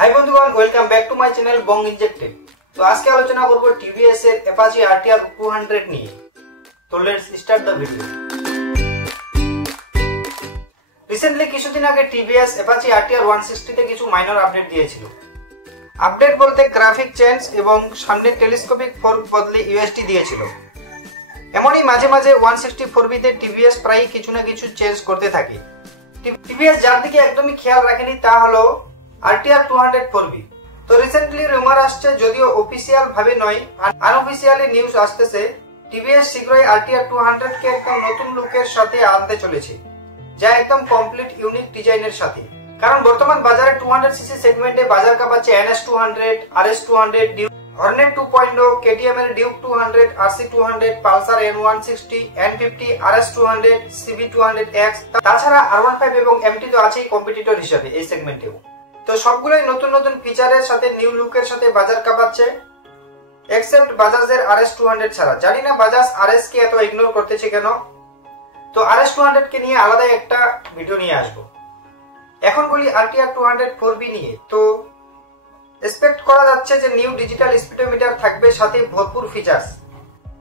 High बंधुगण welcome back to my channel bong injected. तो आज के आलोचना करब टीवीएस एर अपाचे आरटीआर 200 নিয়ে। तो let's start the video. Recently কিছুদিন আগে টিভিএস অ্যাপাচি আরটিআর 160 তে কিছু মাইনর আপডেট দিয়েছিল। আপডেট বলতে গ্রাফিক চেঞ্জ এবং সামনে টেলিস্কোপিক ফোর্ক বদলে ইউএসটি দিয়েছিল। এমনই মাঝে মাঝে 164 তে টিভিএস প্রায় কিছু না কিছু চেঞ্জ করতে থাকে। টিভিএস যার দিকে একদমই খেয়াল রাখেনি তা হলো আরটিআর 204B। তো রিসেন্টলি রুমার আসছে, যদিও অফিসিয়াল ভাবে নয়, আনঅফিসিয়ালি নিউজ আসতেছে টিভিএস শীঘ্রই আরটিআর 200 কে একদম নতুন লুকের সাথে আনতে চলেছে, যা একদম কমপ্লিট ইউনিক ডিজাইনের সাথে। কারণ বর্তমান বাজারে 200 সিসি সেগমেন্টে বাজার কাঁপাচ্ছে NS 200, RS 200, হর্নেট 2.0, KTM এর Duke 200, RC 200, Pulsar N160, N50, RS 200, CB 200X, তাছাড়া R15 এবং MT তো আছেই কম্পিটিটর হিসেবে এই সেগমেন্টেও। তো সবগুলোই নতুন নতুন ফিচারের সাথে নিউ লুকের সাথে বাজার কাঁপাচ্ছে, এক্সেপ্ট বাজাজের RS 200 ছাড়া। জানি না বাজাজ RS কে এত ইগনোর করতেছে কেন। তো RS 200 কে নিয়ে আলাদা একটা ভিডিও নিয়ে আসবো। এখন বলি আরটিআর 204B নিয়ে। তো এক্সপেক্ট করা যাচ্ছে যে নিউ ডিজিটাল স্পিডোমিটার থাকবে, সাথে ভরপুর ফিচার্স।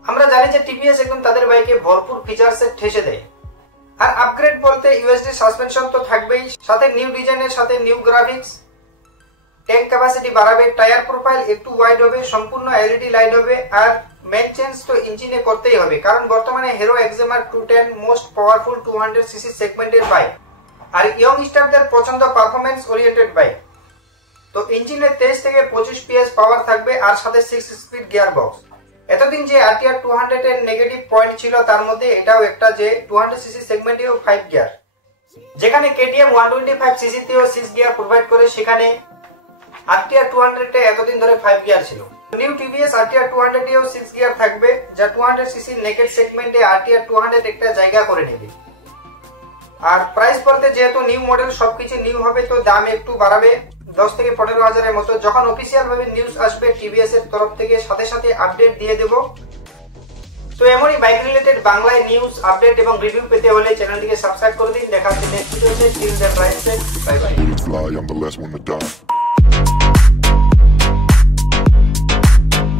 আমরা জানি যে টিভিএস একদম তাদের বাইকে ভরপুর ফিচার্সে ঠেসে দেয়। আর আপগ্রেড বলতে ইউএসডি সাসপেনশন তো থাকবেই, সাথে নিউ ডিজাইনের সাথে নিউ গ্রাফিক্স, ট্যাঙ্ক ক্যাপাসিটি বাড়াবে, টায়ার প্রোফাইল একটু ওয়াইড হবে, সম্পূর্ণ এলইডি লাইট হবে। আর মেক চেঞ্জ তো ইঞ্জিনে করতেই হবে, কারণ বর্তমানে hero XMR 210 most powerful 200 CC সেগমেন্টের বাইক, আর ইয়ং স্টারদের পছন্দ পারফরম্যান্স ওরিয়েন্টেড বাইক। তো ইঞ্জিনে 23 থেকে 25 PS পাওয়ার থাকবে, আর সাথে 6 স্পিড গিয়ার বক্স। এতদিন যে আরটিআর 200 এর নেগেটিভ পয়েন্ট ছিল, তার মধ্যে এটাও একটা যে 200 সিসি সেগমেন্টেও 5 গিয়ার, যেখানে KTM 125 সিসি তেও 6 গিয়ার প্রোভাইড করে, সেখানে আরটিআর 200 এ এতদিন ধরে 5 গিয়ার ছিল। নিউ টিভিএস আরটিআর 200 এও 6 গিয়ার থাকবে, যা 200 সিসি নেকেড সেগমেন্টে আরটিআর 200 একটা জায়গা করে নেবে। আর প্রাইস বলতে যেহেতু নিউ মডেল সবকিছু নিউ হবে, তো দাম একটু বাড়াবে 10 থেকে 15 হাজারের মতো। যখন অফিসিয়াল ভাবে নিউজ আসবে টিভিএস এর তরফ থেকে, সাথে সাথে আপডেট দিয়ে দেব। তো এমনই বাইক রিলেটেড বাংলায় নিউজ, আপডেট এবং রিভিউ পেতে হলে চ্যানেলটিকে সাবস্ক্রাইব করে দিন। দেখা হচ্ছে নেক্সট ভিডিওতে। Till then right side, bye by.